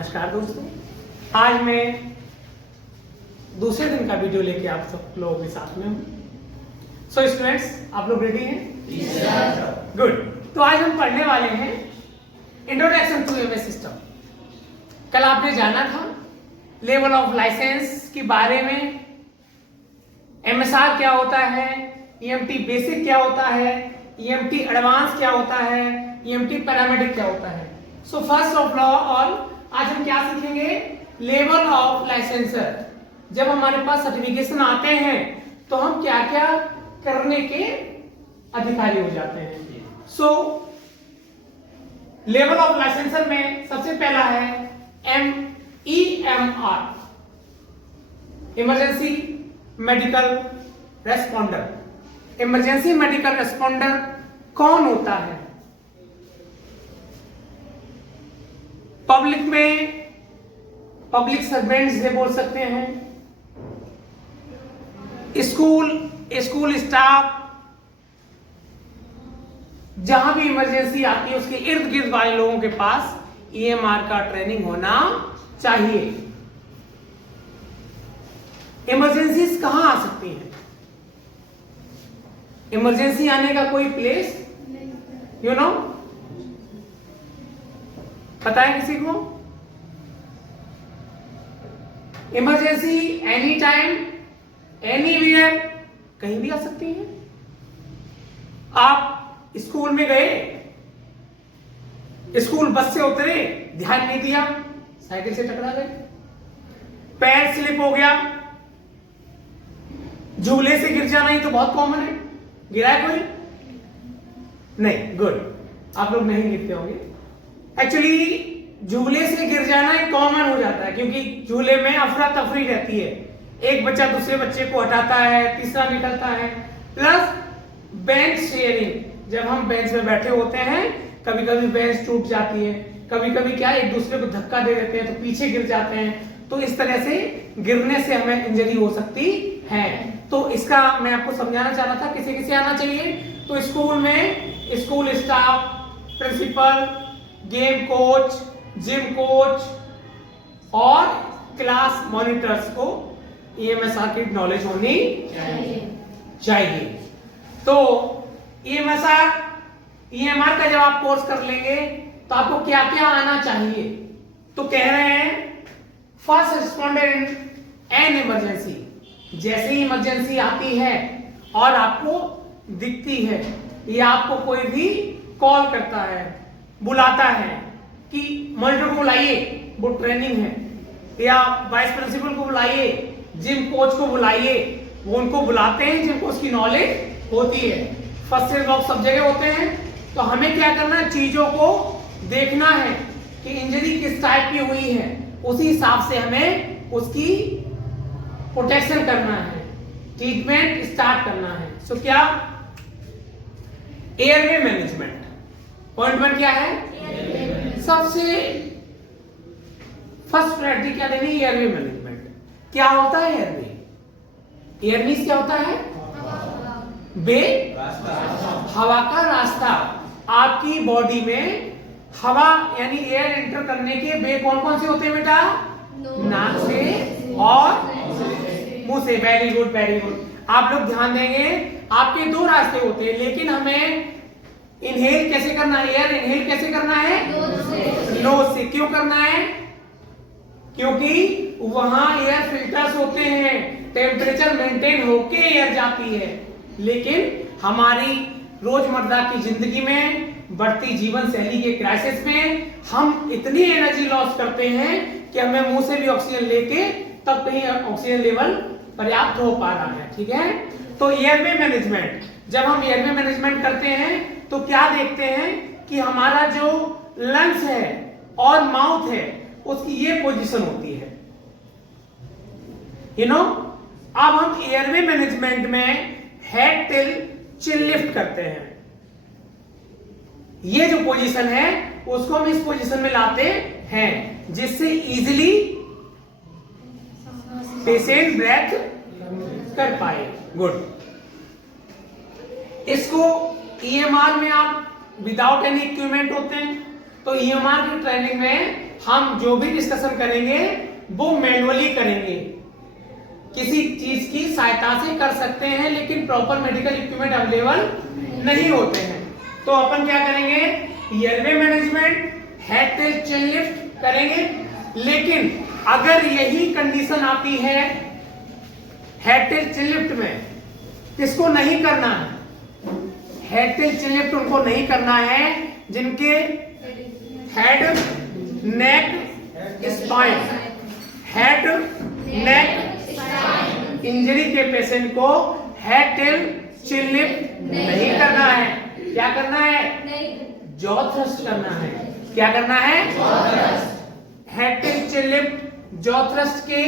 नमस्कार दोस्तों, आज मैं दूसरे दिन का वीडियो लेके आप सब लोगों के साथ में हूँ। सो स्टूडेंट्स, आप लोग रेडी हैं? गुड। तो आज हम पढ़ने वाले हैं इंट्रोडक्शन टू एमएस सिस्टम। कल आपने जाना था लेवल ऑफ लाइसेंस के बारे में, एमएसआर क्या होता है, ईएमटी बेसिक क्या होता है, ईएमटी एडवांस क्या होता है, ईएमटी पैरामेडिक क्या होता है। सो फर्स्ट ऑफ ऑल आज हम क्या सीखेंगे? Level of licensor. जब हमारे पास सर्टिफिकेशन आते हैं तो हम क्या क्या करने के अधिकारी हो जाते हैं। सो लेवल ऑफ लाइसेंसर में सबसे पहला है EMR, emergency medical responder. Emergency medical responder कौन होता है? पब्लिक में पब्लिक सर्वेंट्स से बोल सकते हैं, स्कूल स्टाफ, जहां भी इमरजेंसी आती है उसके इर्द गिर्द वाले लोगों के पास EMR का ट्रेनिंग होना चाहिए। इमरजेंसीज कहां आ सकती हैं? इमरजेंसी आने का कोई प्लेस यू नो पता है किसी को? इमरजेंसी एनी टाइम एनीवेयर कहीं भी आ सकती है। आप स्कूल में गए, स्कूल बस से उतरे, ध्यान नहीं दिया, साइकिल से टकरा गए, पैर स्लिप हो गया, झूले से गिर जाना ही तो बहुत कॉमन है। गिरा है कोई? नहीं, गुड, आप लोग नहीं गिरते होंगे। एक्चुअली झूले से गिर जाना एक कॉमन हो जाता है क्योंकि झूले में अफरा तफरी रहती है, एक बच्चा दूसरे बच्चे को हटाता है, तीसरा निकलता है, प्लस बेंच शेयरिंग। जब हम बेंच में बैठे होते हैं कभी कभी बेंच टूट जाती है, कभी कभी क्या एक दूसरे को धक्का दे देते हैं तो पीछे गिर जाते हैं, तो इस तरह से गिरने से हमें इंजरी हो सकती है। तो इसका मैं आपको समझाना चाह रहा था किसे किसे आना चाहिए। तो स्कूल में school staff, principal, game coach, gym coach और क्लास मॉनिटर्स को EMSR की नॉलेज होनी चाहिए। तो EMR का जब आप कोर्स कर लेंगे तो आपको क्या क्या आना चाहिए? तो कह रहे हैं first responder in an emergency. जैसे ही इमरजेंसी आती है और आपको दिखती है या आपको कोई भी कॉल करता है, बुलाता है कि मॉनिटर को बुलाइए, वो ट्रेनिंग है, या वाइस प्रिंसिपल को बुलाइए, जिम कोच को बुलाइए, वो उनको बुलाते हैं जिनको उसकी नॉलेज होती है। फर्स्ट एड बॉक्स सब जगह होते हैं। तो हमें क्या करना है? चीजों को देखना है कि इंजरी किस टाइप की हुई है, उसी हिसाब से हमें उसकी प्रोटेक्शन करना है, ट्रीटमेंट स्टार्ट करना है। सो क्या? Airway management. पॉइंट वन क्या है? सबसे फर्स्ट प्रायोरिटी क्या देनी? Airway management. क्या होता है एयरवे? एयरवेज क्या होता है? हवा का रास्ता। आपकी बॉडी में हवा यानी एयर एंटर करने के वे कौन कौन से होते हैं बेटा? नाक से और मुंह से। Very good, very good. आप लोग ध्यान देंगे, आपके दो रास्ते होते हैं, लेकिन हमें इनहेल कैसे करना है? एयर इनहेल कैसे करना है? नोज से। क्यों करना है? क्योंकि वहां एयर फिल्टर्स होते हैं, टेम्परेचर मेंटेन होके एयर जाती है। लेकिन हमारी रोजमर्रा की जिंदगी में, बढ़ती जीवन शैली के क्राइसिस में हम इतनी एनर्जी लॉस करते हैं कि हमें मुंह से भी ऑक्सीजन लेके तब कहीं ऑक्सीजन लेवल पर्याप्त हो पा रहा है। ठीक है? तो एयरवे मैनेजमेंट, जब हम एयरवे मैनेजमेंट करते हैं तो क्या देखते हैं कि हमारा जो लंग्स है और माउथ है उसकी ये पोजीशन होती है। अब हम एयरवे मैनेजमेंट में हेड टिल चिन लिफ्ट करते हैं। ये जो पोजीशन है उसको हम इस पोजीशन में लाते हैं जिससे इजीली पेशेंट ब्रेथ कर पाए। गुड। इसको EMR में आप विदाउट एनी इक्विपमेंट होते हैं, तो EMR की ट्रेनिंग में हम जो भी डिस्कशन करेंगे वो मैनुअली करेंगे, किसी चीज की सहायता से कर सकते हैं, लेकिन प्रॉपर मेडिकल इक्विपमेंट अवेलेबल नहीं होते हैं। तो अपन क्या करेंगे, एयरवे मैनेजमेंट, हेड टेल चिन लिफ्ट करेंगे। लेकिन अगर यही कंडीशन आती है हेड टेल चिन लिफ्ट में, किसको नहीं करना है? हेड टेल चिन लिफ्ट उनको नहीं करना है जिनके head neck spine, head neck injury के पेशेंट को हेड टेल चिन लिफ्ट नहीं करना है। क्या करना है? जॉ थ्रस्ट करना है। क्या करना है? हेड टेल चिन लिफ्ट, जॉ थ्रस्ट के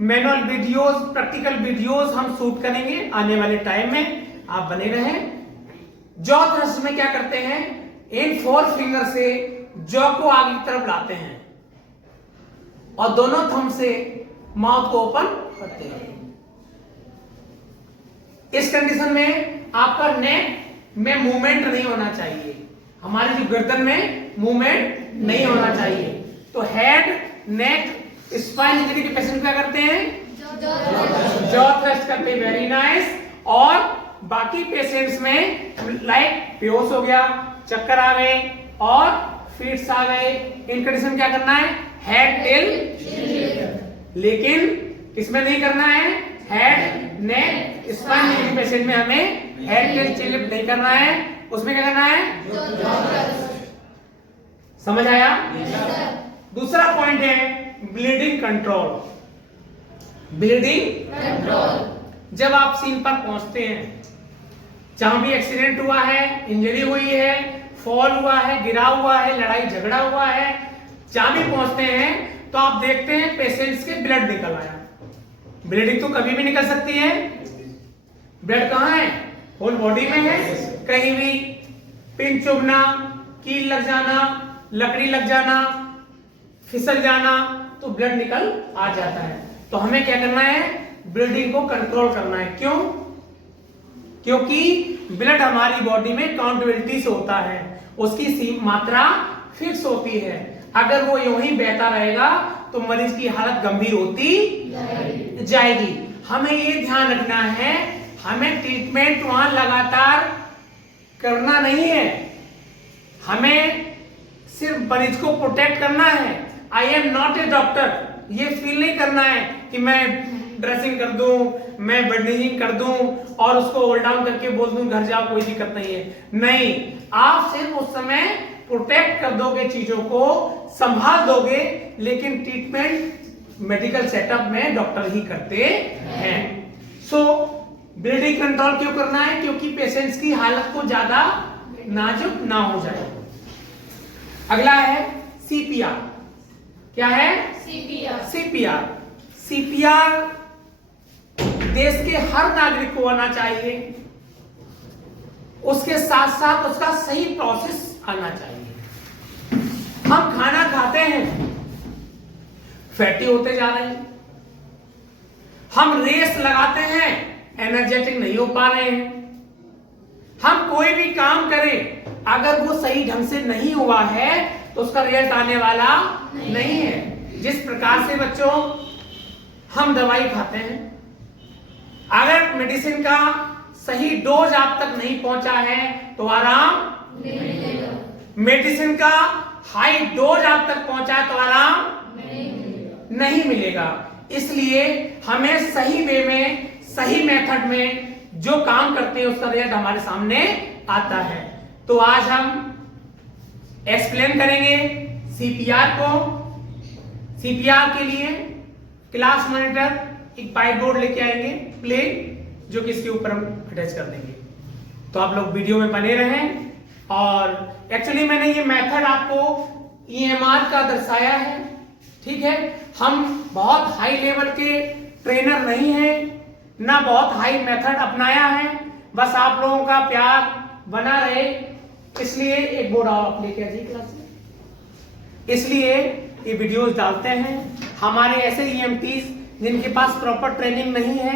मैनुअल वीडियोस, प्रैक्टिकल वीडियोस हम शूट करेंगे आने वाले टाइम में, आप बने रहें। जॉ थ्रस्ट में क्या करते हैं, इन 4 फिंगर से जॉ को आगे की तरफ लाते हैं और दोनों थंब से माउथ को ओपन करते हैं। इस कंडीशन में आपका नेक में मूवमेंट नहीं होना चाहिए, हमारी जो गर्दन में मूवमेंट नहीं होना चाहिए। तो हेड नेक स्पाइन इंजरी के पेशेंट क्या करते हैं? जॉ थ्रस्ट करते हैं। Very nice. और बाकी पेशेंट्स में लाइक बेहोश हो गया, चक्कर आ गए और फिट्स आ गए, इन कंडीशन क्या करना है? Head tail. लेकिन इसमें नहीं करना है, head neck spine injury patient में हमें हेड टेल चिन लिफ्ट नहीं करना है, उसमें क्या करना है? समझ आया? दूसरा पॉइंट है ब्लीडिंग कंट्रोल। ब्लीडिंग कंट्रोल, जब आप सीन पर पहुंचते हैं, जहां भी एक्सीडेंट हुआ है, इंजरी हुई है, फॉल हुआ है, गिरा हुआ है, लड़ाई झगड़ा हुआ है, जहां भी पहुंचते हैं तो आप देखते हैं पेशेंट्स के ब्लड निकल आया। ब्लीडिंग तो कभी भी निकल सकती है। ब्लड कहां है? होल बॉडी में है। कहीं भी पिन चुभना, कील लग जाना, लकड़ी लग जाना, फिसल जाना, तो ब्लड निकल आ जाता है। तो हमें क्या करना है? ब्लीडिंग को कंट्रोल करना है। क्यों? क्योंकि ब्लड हमारी बॉडी में काउंटेबिलिटी से होता है, उसकी मात्रा फिक्स होती है। अगर वो यूं ही बहता रहेगा तो मरीज की हालत गंभीर होती जाएगी। हमें ये ध्यान रखना है, हमें ट्रीटमेंट वहां लगातार करना नहीं है, हमें सिर्फ मरीज को प्रोटेक्ट करना है। I am not a doctor, ये फील नहीं करना है कि मैं ड्रेसिंग कर दूं, मैं बैंडेजिंग कर दूं और उसको होल्ड डाउन करके बोल दूं घर जाओ, कोई दिक्कत नहीं है। नहीं, आप सिर्फ उस समय प्रोटेक्ट कर दोगे, चीजों को संभाल दोगे, लेकिन ट्रीटमेंट मेडिकल सेटअप में डॉक्टर ही करते हैं। सो ब्लीडिंग कंट्रोल क्यों करना है? क्योंकि पेशेंट्स की हालत को ज्यादा नाजुक ना हो जाए। अगला है सीपीआर। क्या है? सीपीआर। सीपीआर देश के हर नागरिक को आना चाहिए, उसके साथ साथ उसका सही प्रोसेस आना चाहिए। हम खाना खाते हैं, फैटी होते जा रहे हैं, हम रेस लगाते हैं, एनर्जेटिक नहीं हो पा रहे हैं, हम कोई भी काम करें अगर वो सही ढंग से नहीं हुआ है तो उसका रिजल्ट आने वाला नहीं है। जिस प्रकार से बच्चों हम दवाई खाते हैं, अगर मेडिसिन का सही डोज आप तक नहीं पहुंचा है तो आराम नहीं मिलेगा। मेडिसिन का हाई डोज आप तक पहुंचा है तो आराम नहीं मिलेगा। इसलिए हमें सही वे में, सही मेथड में जो काम करते हैं उसका रिजल्ट हमारे सामने आता है। तो आज हम एक्सप्लेन करेंगे सीपीआर को। सीपीआर के लिए क्लास मॉनिटर एक व्हाइट बोर्ड लेके आएंगे प्लेन, जो कि इसके ऊपर हम अटैच कर देंगे। तो आप लोग वीडियो में बने रहें। और एक्चुअली मैंने ये मेथड आपको ईएमआर का दर्शाया है, ठीक है। हम बहुत हाई लेवल के ट्रेनर नहीं हैं, ना बहुत हाई मेथड अपनाया है, बस आप लोगों का प्यार बना रहे इसलिए एक बोर्ड आप लेके आ जाइए क्लास में, इसलिए ये वीडियोस डालते हैं। हमारे ऐसे ईएमटीज जिनके पास प्रॉपर ट्रेनिंग नहीं है,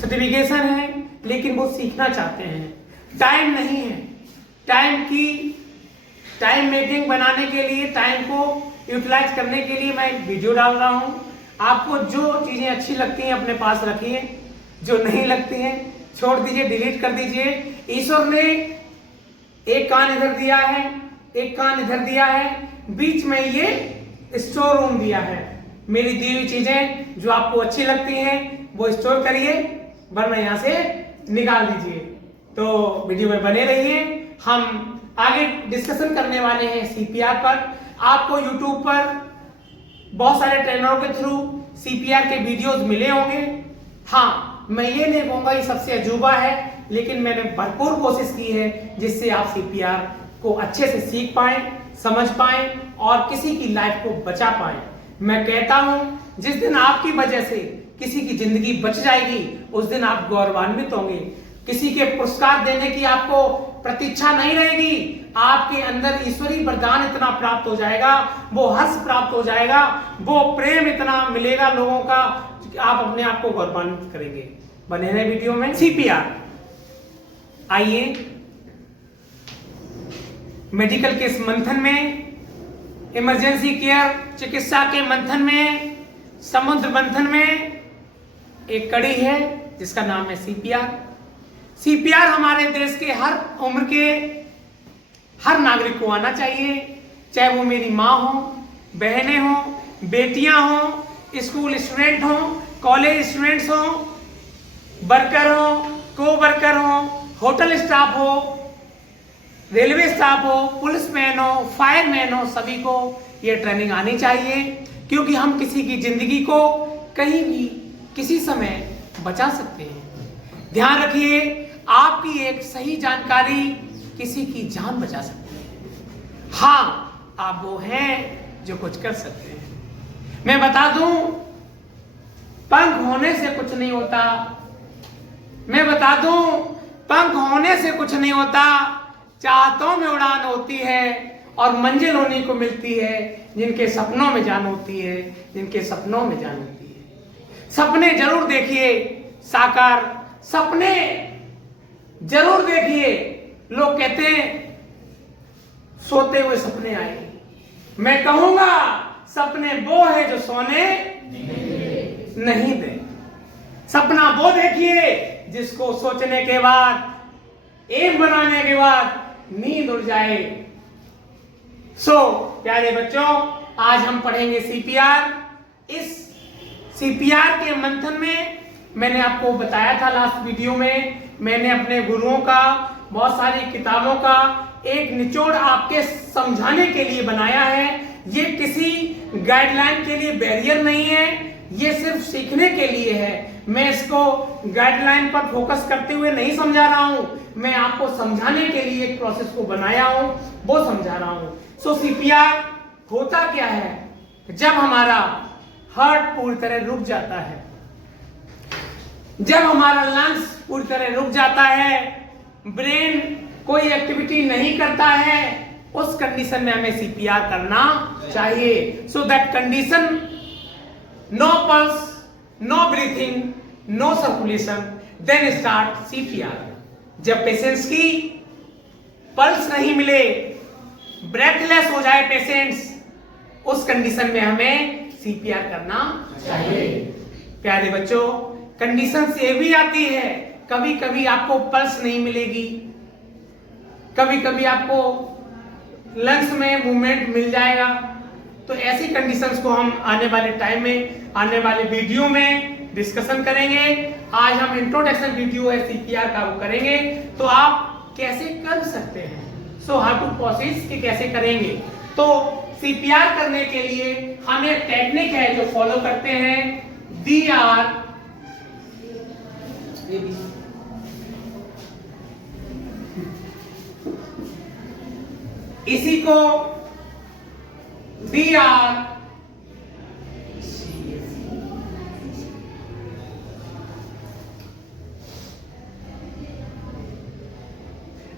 सर्टिफिकेशन है, लेकिन वो सीखना चाहते हैं, टाइम नहीं है, टाइम मेकिंग बनाने के लिए, टाइम को यूटिलाइज करने के लिए मैं वीडियो डाल रहा हूं। आपको जो चीजें अच्छी लगती हैं अपने पास रखिए, जो नहीं लगती हैं छोड़ दीजिए, डिलीट कर दीजिए। ईश्वर ने एक कान इधर दिया है, एक कान इधर दिया है, बीच में ये स्टोर रूम दिया है। मेरी दी हुई चीजें जो आपको अच्छी लगती हैं वो स्टोर करिए, वरना यहां से निकाल दीजिए। तो वीडियो में बने रहिए। हम आगे डिस्कशन करने वाले हैं सीपीआर पर। आपको यूट्यूब पर बहुत सारे ट्रेनरों के थ्रू सीपीआर के वीडियोस मिले होंगे। हाँ, मैं ये नहीं कहूंगा ये सबसे अजूबा है, लेकिन मैंने भरपूर कोशिश की है जिससे आप सीपीआर को अच्छे से सीख पाएं, समझ पाएं और किसी की लाइफ को बचा पाएं। मैं कहता हूं जिस दिन आपकी वजह से किसी की जिंदगी बच जाएगी उस दिन आप गौरवान्वित होंगे। किसी के पुरस्कार देने की आपको प्रतीक्षा नहीं रहेगी। आपके अंदर ईश्वरीय वरदान इतना प्राप्त हो जाएगा, वो हर्ष प्राप्त हो जाएगा, वो प्रेम इतना मिलेगा लोगों का कि आप अपने आप को गौरवान्वित करेंगे। बने रहे वीडियो में। सीपीआर, आइए मेडिकल के इस मंथन में, इमरजेंसी केयर चिकित्सा के मंथन में, समुद्र मंथन में एक कड़ी है जिसका नाम है सीपीआर। सीपीआर हमारे देश के हर उम्र के हर नागरिक को आना चाहिए, चाहे वो मेरी माँ हो, बहनें हो, बेटियां हो, स्कूल स्टूडेंट हो, कॉलेज स्टूडेंट्स हो, वर्कर हो, को वर्कर हो, होटल स्टाफ हो, रेलवे स्टाफ हो, पुलिसमैन हो, फायरमैन हो, सभी को ये ट्रेनिंग आनी चाहिए। क्योंकि हम किसी की जिंदगी को कहीं भी किसी समय बचा सकते हैं। ध्यान रखिए, आपकी एक सही जानकारी किसी की जान बचा सकती है। हाँ, आप वो हैं जो कुछ कर सकते हैं। मैं बता दूं, पंख होने से कुछ नहीं होता। मैं बता दूं, पंख होने से कुछ नहीं होता। चाहतों में उड़ान होती है और मंजिल होने को मिलती है जिनके सपनों में जान होती है, जिनके सपनों में जान होती है। सपने जरूर देखिए, साकार सपने जरूर देखिए। लोग कहते हैं सोते हुए सपने आए, मैं कहूंगा सपने वो है जो सोने नहीं दे। सपना वो देखिए जिसको सोचने के बाद, एम बनाने के बाद नींद उड़ जाए। प्यारे बच्चों, आज हम पढ़ेंगे सीपीआर। इस सीपीआर के मंथन में मैंने आपको बताया था लास्ट वीडियो में, मैंने अपने गुरुओं का, बहुत सारी किताबों का एक निचोड़ आपके समझाने के लिए बनाया है। ये किसी गाइडलाइन के लिए बैरियर नहीं है, ये सिर्फ सीखने के लिए है। मैं इसको गाइडलाइन पर फोकस करते हुए नहीं समझा रहा हूं, मैं आपको समझाने के लिए एक प्रोसेस को बनाया हूं, वो समझा रहा हूं। सीपीआर होता क्या है? जब हमारा हार्ट पूरी तरह रुक जाता है, जब हमारा लंग्स पूरी तरह रुक जाता है, ब्रेन कोई एक्टिविटी नहीं करता है, उस कंडीशन में हमें सीपीआर करना चाहिए। So that condition, no pulse, no breathing, no circulation, then start CPR. जब पेशेंट्स की पल्स नहीं मिले, ब्रेथलेस हो जाए पेशेंट्स, उस कंडीशन में हमें सीपीआर करना चाहिए। प्यारे बच्चों, कंडीशन ये भी आती है, कभी कभी आपको पल्स नहीं मिलेगी, कभी कभी आपको लंग्स में मूवमेंट मिल जाएगा। तो ऐसी कंडीशंस को हम आने वाले टाइम में, आने वाले वीडियो में डिस्कशन करेंगे। आज हम इंट्रोडक्शन वीडियो है सीपीआर का, वो करेंगे। तो आप कैसे कर सकते हैं, हाउ टू प्रोसीड कि कैसे करेंगे। तो सीपीआर करने के लिए हम एक टेक्निक है जो फॉलो करते हैं, DR, इसी को DR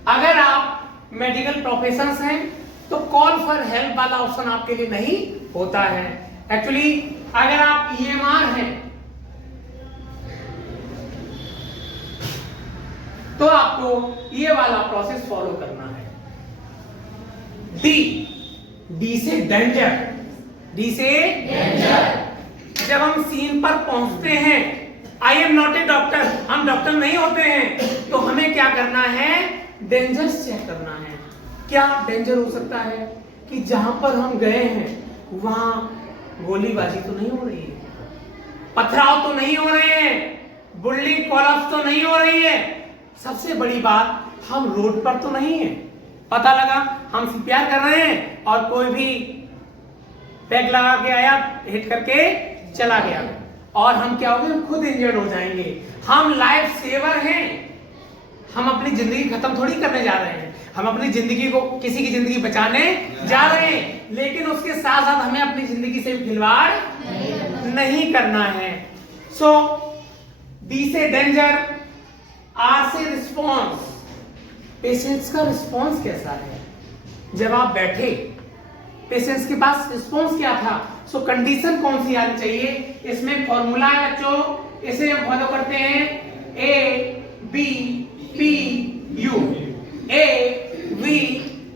अगर आप मेडिकल प्रोफेशंस हैं तो कॉल फॉर हेल्प वाला ऑप्शन आपके लिए नहीं होता है। एक्चुअली अगर आप EMR हैं तो आपको ये वाला प्रोसेस फॉलो करना है। D से डेंजर, डी से डेंजर। जब हम सीन पर पहुंचते हैं, I am not a doctor, हम डॉक्टर नहीं होते हैं, तो हमें क्या करना है, डेंजर चेक करना है। क्या डेंजर हो सकता है कि जहां पर हम गए हैं वहां गोलीबाजी तो नहीं हो रही है, पथराव तो नहीं हो रहे हैं, बुल्डिंग कोलैप्स तो नहीं हो रही है, सबसे बड़ी बात हम रोड पर तो नहीं है, पता लगा हम सीपीआर कर रहे हैं और कोई भी पैक लगा के आया, हिट करके चला गया और हम क्या हो गए, हम खुद इंजर्ड हो जाएंगे। हम लाइफ सेवर हैं, हम अपनी जिंदगी खत्म थोड़ी करने जा रहे हैं, हम अपनी जिंदगी को, किसी की जिंदगी बचाने जा रहे हैं, लेकिन उसके साथ साथ हमें अपनी जिंदगी से खिलवाड़ नहीं करना है। सो डी से डेंजर, आर से रिस्पॉन्स। पेशेंट्स का रिस्पॉन्स कैसा है? जब आप बैठे, पेशेंट्स के पास रिस्पॉन्स क्या था? सो कंडीशन कौन सी आनी चाहिए? इसमें फॉर्मूला है बच्चों, इसे हम फॉलो करते हैं, A B P U, A V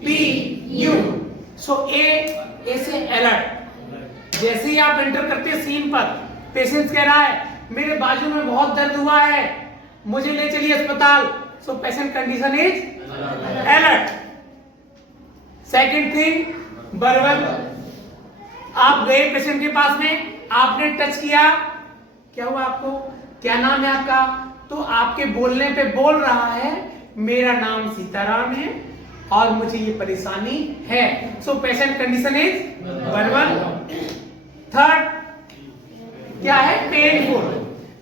P U. So A से अलर्ट, जैसे ही आप एंटर करते हैं सीन पर, पेशेंट कह रहा है मेरे बाजू में बहुत दर्द हुआ है, मुझे ले चलिए अस्पताल। So patient condition is alert. Second thing, verbal, आप गए पेशेंट के पास में, आपने टच किया, क्या हुआ आपको, क्या नाम है आपका, तो आपके बोलने पे बोल रहा है मेरा नाम सीताराम है और मुझे ये परेशानी है। So patient condition is verbal. Third क्या है, पेनफुल।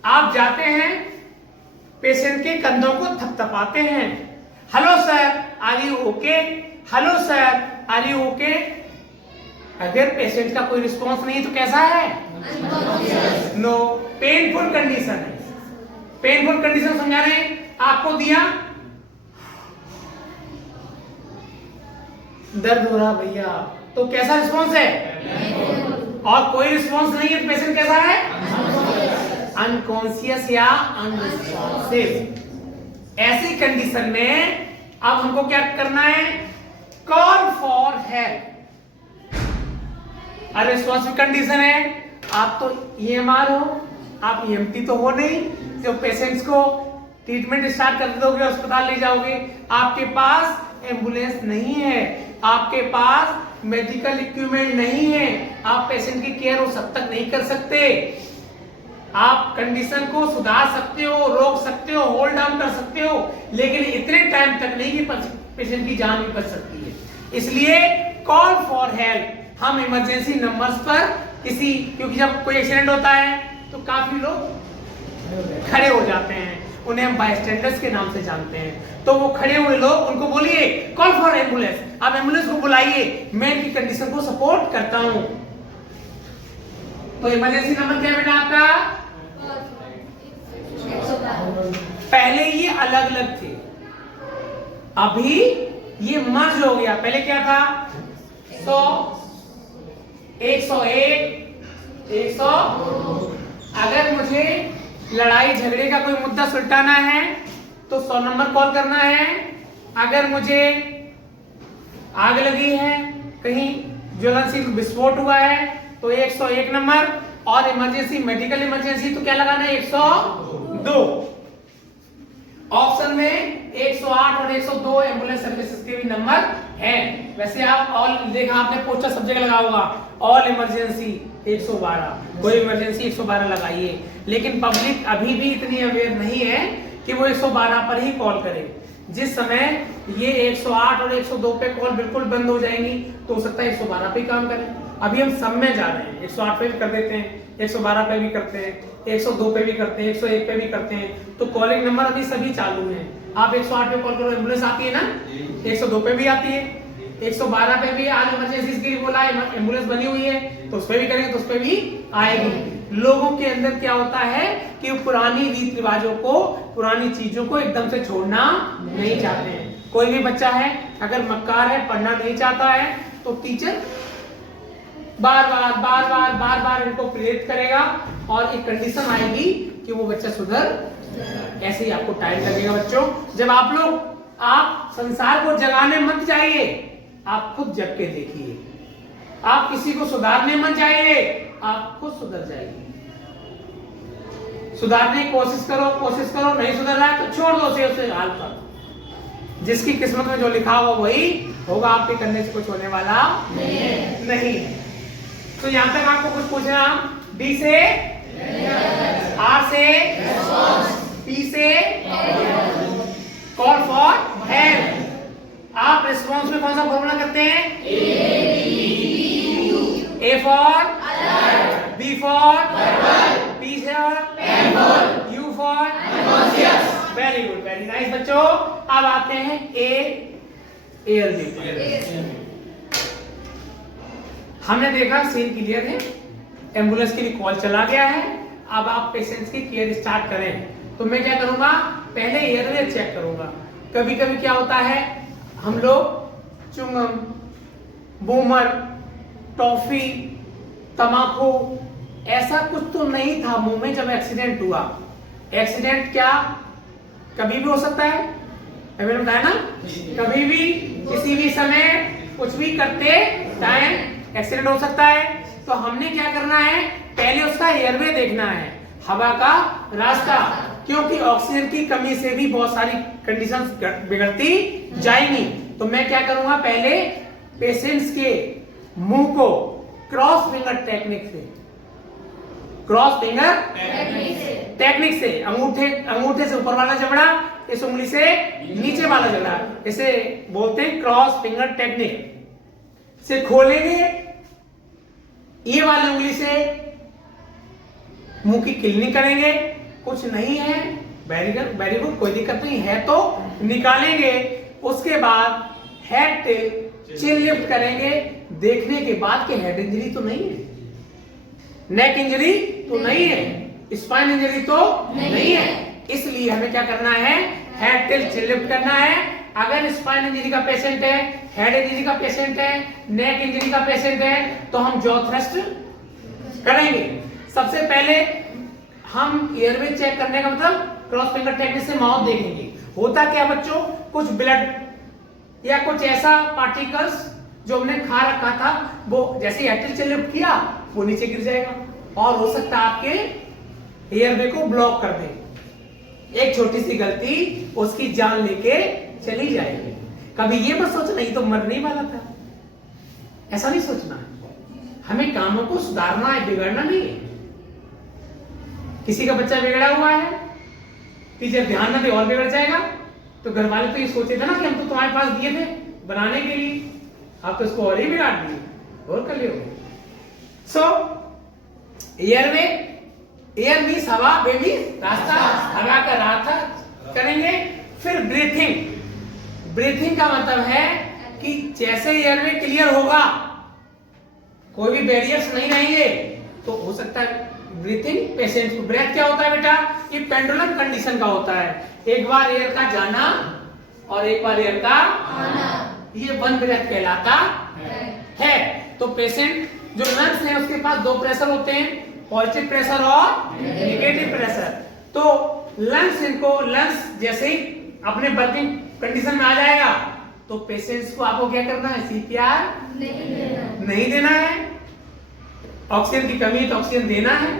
आप जाते हैं, पेशेंट के कंधों को थपथपाते हैं, hello sir are you okay, hello sir are you okay. अगर पेशेंट का कोई रिस्पॉन्स नहीं तो कैसा है, नो, पेनफुल कंडीशन है। पेनफुल कंडीशन समझा रहे हैं, आपको दिया, दर्द हो रहा भैया, तो कैसा रिस्पॉन्स है, और कोई रिस्पॉन्स नहीं है, पेशेंट कैसा है, अनकॉन्शियस या अनरिस्पॉन्सिव। ऐसी कंडीशन में अब हमको क्या करना है, call for help. Unresponsive condition है, आप तो ईएमआर हो, आप ईएमटी तो हो नहीं जो पेशेंट्स को ट्रीटमेंट स्टार्ट कर दोगे, अस्पताल ले जाओगे, आपके पास एम्बुलेंस नहीं है, आपके पास मेडिकल इक्विपमेंट नहीं है, आप पेशेंट की केयर उस हद तक नहीं कर सकते। आप कंडीशन को सुधार सकते हो, रोक सकते हो, होल्ड डाउन कर सकते हो, लेकिन इतने टाइम तक नहीं कि पेशेंट की जान भी बच सकती है। इसलिए कॉल फॉर हेल्प, हम इमरजेंसी नंबर्स पर किसी, क्योंकि जब कोई एक्सीडेंट होता है तो काफी लोग खड़े हो जाते हैं, उन्हें हम बायस्टैंडर्स के नाम से जानते हैं, तो वो खड़े हुए लोग, उनको बोलिए कॉल फॉर एम्बुलेंस, आप एम्बुलेंस को बुलाइए, मैं इनकी कंडीशन को सपोर्ट करता हूं। तो इमरजेंसी नंबर क्या है बेटा आपका, पहले ये अलग अलग थे, अभी ये मर्ज हो गया। पहले क्या था, 100, 101, 100। अगर मुझे लड़ाई झगड़े का कोई मुद्दा सुलटाना है तो 100 नंबर कॉल करना है। अगर मुझे आग लगी है, कहीं ज्वलनशील विस्फोट हुआ है तो 101 नंबर, और इमरजेंसी, मेडिकल इमरजेंसी तो क्या लगाना है, 102। ऑप्शन में 108 और 102 एम्बुलेंस सर्विसेज के भी नंबर हैं। वैसे आप ऑल देखा आपने, पोस्टर सब जगह लगा होगा, ऑल इमरजेंसी 112, कोई इमरजेंसी 112 लगाइए। लेकिन पब्लिक अभी भी इतनी अवेयर नहीं है कि वो 112 पर ही कॉल करे। जिस समय ये 108 और 102 पे कॉल बिल्कुल बंद हो जाएंगी तो हो सकता है 112 पे काम करें। अभी हम सब में जा रहे हैं, 108 पे भी कर देते हैं, 112 पे भी करते हैं, 102 पे भी करते हैं, 101 पे भी करते हैं, तो कॉलिंग नंबर अभी सभी चालू हैं। आप 108 पे कॉल करो, एम्बुलेंस आती है ना, 102 पे भी आती है, 112 पे भी आज इमरजेंसी के लिए बोला एम्बुलेंस बनी हुई है तो उस पे भी करेंगे तो उस पे भी आएगी। लोगों के अंदर क्या होता है कि पुरानी रीत रिवाजों को, पुरानी चीजों को एकदम से छोड़ना नहीं चाहते हैं। कोई भी बच्चा है अगर मक्कार है, पढ़ना नहीं चाहता है, तो टीचर बार बार इनको प्रेरित करेगा और एक कंडीशन आएगी कि वो बच्चा सुधर। ऐसे ही आपको टाइम लगेगा बच्चों। जब आप संसार को जगाने मत जाइए, आप खुद जग के देखिए। आप किसी को सुधारने मत जाइए, आप खुद सुधर जाइए। सुधारने की कोशिश करो, नहीं सुधर रहा है तो छोड़ दो उसे हाल पर। जिसकी किस्मत में जो लिखा हुआ वही होगा, आपके करने से कुछ होने वाला नहीं है। तो यहां तक आपको कुछ पूछना, डी से, आर से, पी से, कॉल फॉर हेल्प। आप रिस्पॉन्स में कौन सा फॉर्मूला करते हैं? A for alert, B for verbal, P for painful, U for unconscious. Very good, very nice बच्चों। अब आते हैं एयर देखते। हमने देखा सीन क्लियर है, एम्बुलेंस के लिए कॉल चला गया है। अब आप पेशेंट्स की केयर स्टार्ट करें तो मैं क्या करूंगा, पहले एयरवे चेक करूंगा। कभी कभी क्या होता है, हम लोग च्युइंगम, बूमर, टॉफी, तम्बाकू, ऐसा कुछ तो नहीं था मुंह में जब एक्सीडेंट हुआ। एक्सीडेंट क्या कभी भी हो सकता है, मैंने बताया ना, कभी भी किसी भी समय कुछ भी करते टाइम एक्सीडेंट हो सकता है। तो हमने क्या करना है, पहले उसका एयरवे देखना है, हवा का रास्ता, क्योंकि ऑक्सीजन की कमी से भी बहुत सारी कंडीशंस बिगड़ती जाएंगी। तो मैं क्या करूंगा, पहले पेशेंट्स के मुंह को क्रॉस फिंगर टेक्निक से, क्रॉस फिंगर टेक्निक से, अंगूठे से ऊपर वाला जबड़ा, इस उंगली से नीचे वाला जबड़ा, इसे बोलते हैं क्रॉस फिंगर टेक्निक से खोलेंगे। ये वाली उंगली से मुंह की क्लीनिंग करेंगे, कुछ नहीं है वेरी गुड, कोई दिक्कत नहीं है तो निकालेंगे। उसके बाद हेड टिल चिन लिफ्ट करेंगे, देखने के बाद कि हेड इंजरी तो नहीं है, नेक इंजरी तो नहीं है, स्पाइन इंजरी तो नहीं है। इसलिए हमें क्या करना है, हेड टिल चिन लिफ्ट करना है। अगर स्पाइन इंजरी का पेशेंट है, हेड इंजरी का पेशेंट है, नेक इंजरी का पेशेंट है, तो हम जॉ थ्रस्ट करेंगे। सबसे पहले हम एयरवे चेक करने का मतलब क्रॉस फिंगर टेक्निक से माउथ देखेंगे। होता क्या बच्चों, कुछ ब्लड या कुछ ऐसा पार्टिकल्स जो हमने खा रखा था, वो जैसे हेड टिल लिफ्ट किया वो नीचे गिर जाएगा और हो सकता है आपके एयरवे को ब्लॉक कर दे। एक छोटी सी गलती उसकी जान लेके चली जाएगी। कभी ये मत सोचना ये तो मरने वाला था, ऐसा नहीं सोचना। हमें कामों को सुधारना है, बिगड़ना नहीं है। किसी का बच्चा बिगड़ा हुआ है, टीचर ध्यान न दे और बिगड़ जाएगा, तो घर वाले तो ये सोचे थे ना कि हम तो तुम्हारे पास दिए थे बनाने के लिए, आप तो इसको और ही बिगाड़ दिए और कर लियो। सो एयरवे, एयर मींस हवा, वे मींस रास्ता, हवा का रास्ता करेंगे। फिर ब्रीथिंग, ब्रीथिंग का मतलब है कि जैसे एयरवे क्लियर होगा, कोई भी बैरियर्स नहीं रहेंगे, तो हो सकता है ब्रीथिंग पेशेंट को। ब्रेथ क्या होता है बेटा, ये पेंडुलम कंडीशन का होता है, एक बार एयर का जाना और एक बार एयर का आना, ये वन ब्रेथ कहलाता है। तो पेशेंट जो लंग्स है उसके पास दो प्रेशर होते हैं, पॉजिटिव प्रेशर और नेगेटिव प्रेशर। तो लंग्स जैसे ही अपने वर्किंग कंडीशन में आ जाएगा तो पेशेंट्स को आपको क्या करना है, सीपीआर नहीं देना है। ऑक्सीजन की कमी है तो ऑक्सीजन देना है,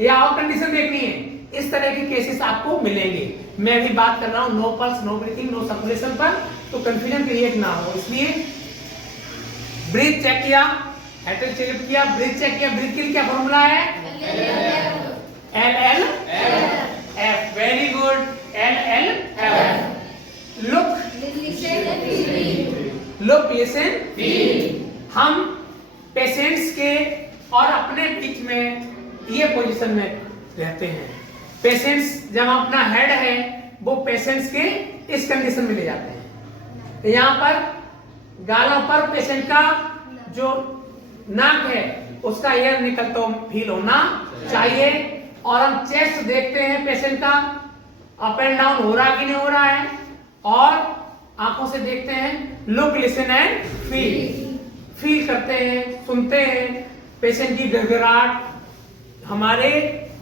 या और कंडीशन देखनी है। इस तरह के केसेस आपको मिलेंगे। मैं भी बात कर रहा हूं no pulse, no breathing, no circulation पर, तो कंफ्यूजन क्रिएट ना हो। इसलिए ब्रीथ चेक किया, हेड टिल चिन लिफ्ट किया, ब्रीथ चेक किया। ब्रीथ के लिए क्या फॉर्मूला है, LLF। Very good, LLF। Look, listen, feel. हम पेशेंट्स के और अपने बीच में ये पोजीशन में रहते हैं। पेशेंट्स जब अपना हेड है वो पेशेंट्स के इस कंडीशन में ले जाते हैं। यहाँ पर गालों पर पेशेंट का जो नाक है उसका एयर निकलता फील होना चाहिए, और हम चेस्ट देखते हैं पेशेंट का अप एंड डाउन हो रहा कि नहीं हो रहा है, और आंखों से देखते हैं look, listen and feel. Feel करते हैं, सुनते हैं पेशेंट की गड़गड़ाहट। हमारे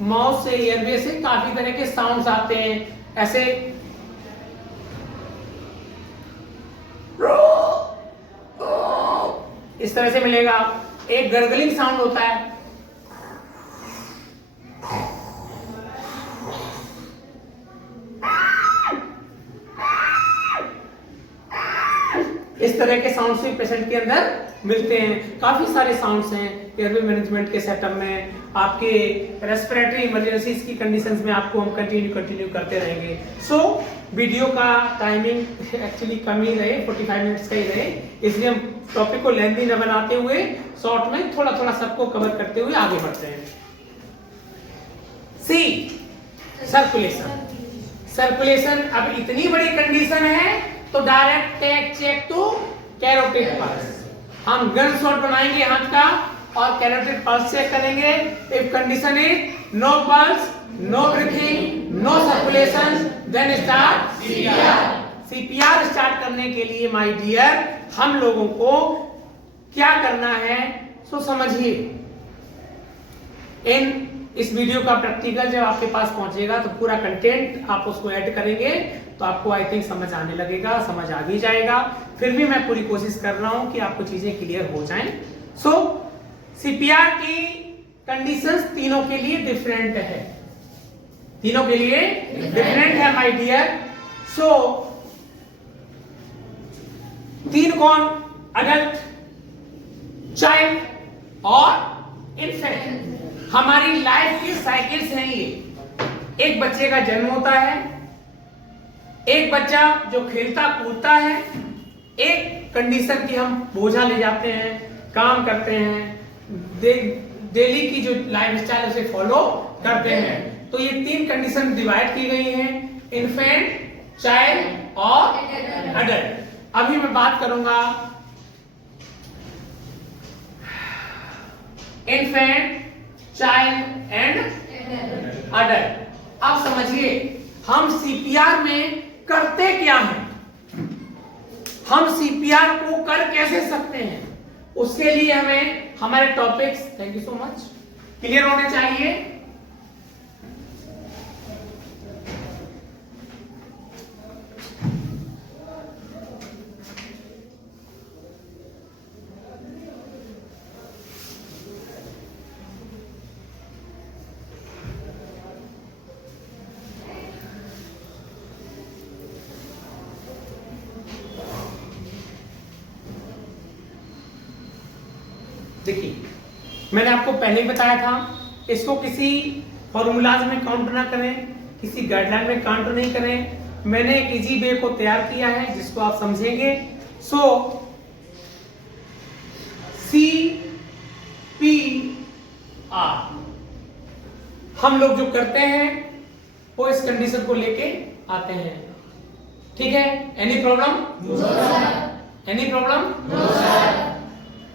माउथ से, एयरवे से काफी तरह के साउंड्स आते हैं, ऐसे इस तरह से मिलेगा। एक गर्गलिंग साउंड होता है, इस तरह के साउंड्स भी पेशेंट के अंदर मिलते हैं। काफी सारे साउंड्स हैं एयरवे मैनेजमेंट के सेटअप में। आपके रेस्पिरेटरी इमरजेंसीज की कंडीशंस में आपको हम कंटिन्यू करते रहेंगे। सो वीडियो का टाइमिंग एक्चुअली कम ही रहे, 45 मिनट्स का ही रहे, इसलिए हम टॉपिक को लेंथी न बनाते हुए शॉर्ट में थोड़ा थोड़ा सबको कवर करते हुए आगे बढ़ते हैं। सी सर्कुलेशन। सर्कुलेशन अब इतनी बड़ी कंडीशन है तो direct check to carotid pulse. हम गन शॉट बनाएंगे हाथ का और कैरोटिड पल्स चेक करेंगे। If condition is no pulse, no breathing, no circulation, then start CPR. CPR start करने के लिए माय डियर हम लोगों को क्या करना है सो समझिए। इस वीडियो का प्रैक्टिकल जब आपके पास पहुंचेगा तो पूरा कंटेंट आप उसको ऐड करेंगे तो आपको आई थिंक समझ आने लगेगा, समझ आ भी जाएगा। फिर भी मैं पूरी कोशिश कर रहा हूं कि आपको चीजें क्लियर हो जाएं। सो सीपीआर की कंडीशंस तीनों के लिए डिफरेंट है, तीनों के लिए डिफरेंट है माय डियर। सो तीन कौन? अडल्ट, चाइल्ड और इन्फेंट। हमारी लाइफ की साइकिल्स हैं ये। एक बच्चे का जन्म होता है, एक बच्चा जो खेलता कूदता है, एक कंडीशन की हम बोझा ले जाते हैं, काम करते हैं, डेली की जो लाइफस्टाइल उसे फॉलो करते हैं। तो ये तीन कंडीशन डिवाइड की गई हैं, इन्फेंट, चाइल्ड और अडल्ट। अभी मैं बात करूंगा इन्फेंट, चाइल्ड एंड अडल्ट। आप समझिए हम सीपीआर में करते क्या हैं, हम सीपीआर को कर कैसे सकते हैं, उसके लिए हमें हमारे topics, thank you so much, clear होने चाहिए। देखिए मैंने आपको पहले ही बताया था, इसको किसी फॉर्मूलाज में काउंट ना करें, किसी गाइडलाइन में काउंट नहीं करें। मैंने एक इजी वे को तैयार किया है जिसको आप समझेंगे। सो सी पी आर हम लोग जो करते हैं वो इस कंडीशन को लेके आते हैं, ठीक है? Any problem? Any problem?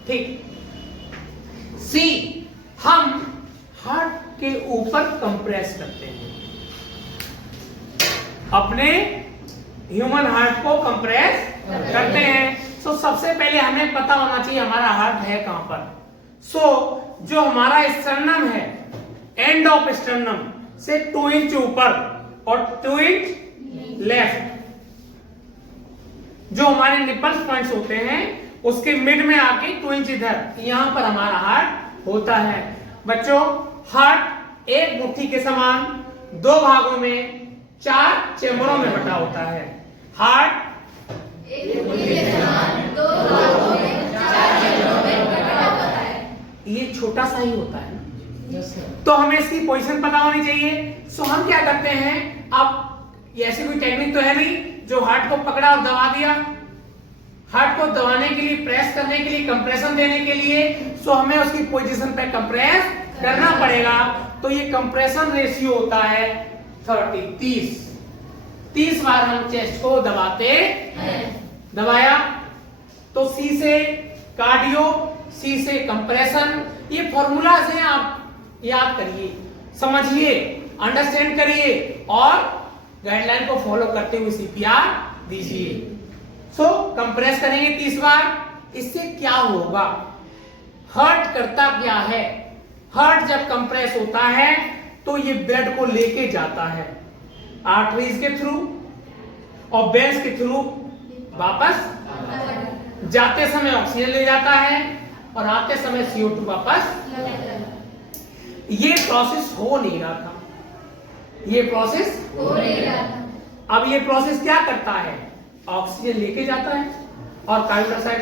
ठीक। सी हम हार्ट के ऊपर कंप्रेस करते हैं, अपने ह्यूमन हार्ट को कंप्रेस करते हैं। सो सबसे पहले हमें पता होना चाहिए हमारा हार्ट है कहां पर। सो जो हमारा स्टर्नम है, एंड ऑफ स्टर्नम से 2 इंच ऊपर और 2 इंच लेफ्ट, जो हमारे निपल्स पॉइंट्स होते हैं उसके मिड में आके 2 इंच इधर, यहां पर हमारा हार्ट होता है। बच्चों हार्ट एक मुट्ठी के समान 2 भागों में 4 चेम्बरों में बटा होता है। हार्ट एक मुट्ठी के समान 2 भागों में 4 चेम्बरों में बटा होता है। ये छोटा सा ही होता है ना, तो हमें इसकी पोजीशन पता होनी चाहिए। सो हम क्या करते हैं, अब ऐसी कोई टेक्निक तो है नहीं जो हार्ट को पकड़ा और दबा दिया। हार्ट को दबाने के लिए, प्रेस करने के लिए, कंप्रेशन देने के लिए सो हमें उसकी पोजीशन पे कंप्रेस करना पड़ेगा। तो ये कंप्रेशन रेशियो होता है 30 बार हम चेस्ट को दबाते हैं। दबाया तो सी से कार्डियो, सी से कंप्रेशन। ये फॉर्मूला से आप याद करिए, समझिए, अंडरस्टैंड करिए और गाइडलाइन को फॉलो करते हुए सीपीआर दीजिए। सो कंप्रेस करेंगे 30 बार। इससे क्या होगा, हार्ट करता क्या है, हार्ट जब कंप्रेस होता है तो ये ब्लड को लेके जाता है आर्टरीज के थ्रू और वेन्स के थ्रू वापस जाते समय ऑक्सीजन ले जाता है और आते समय CO2 वापस। ये प्रोसेस हो नहीं रहा था, ये प्रोसेस हो नहीं रहा था। अब ये प्रोसेस क्या करता है, ऑक्सीजन लेके जाता है और कार्बन डाइऑक्साइड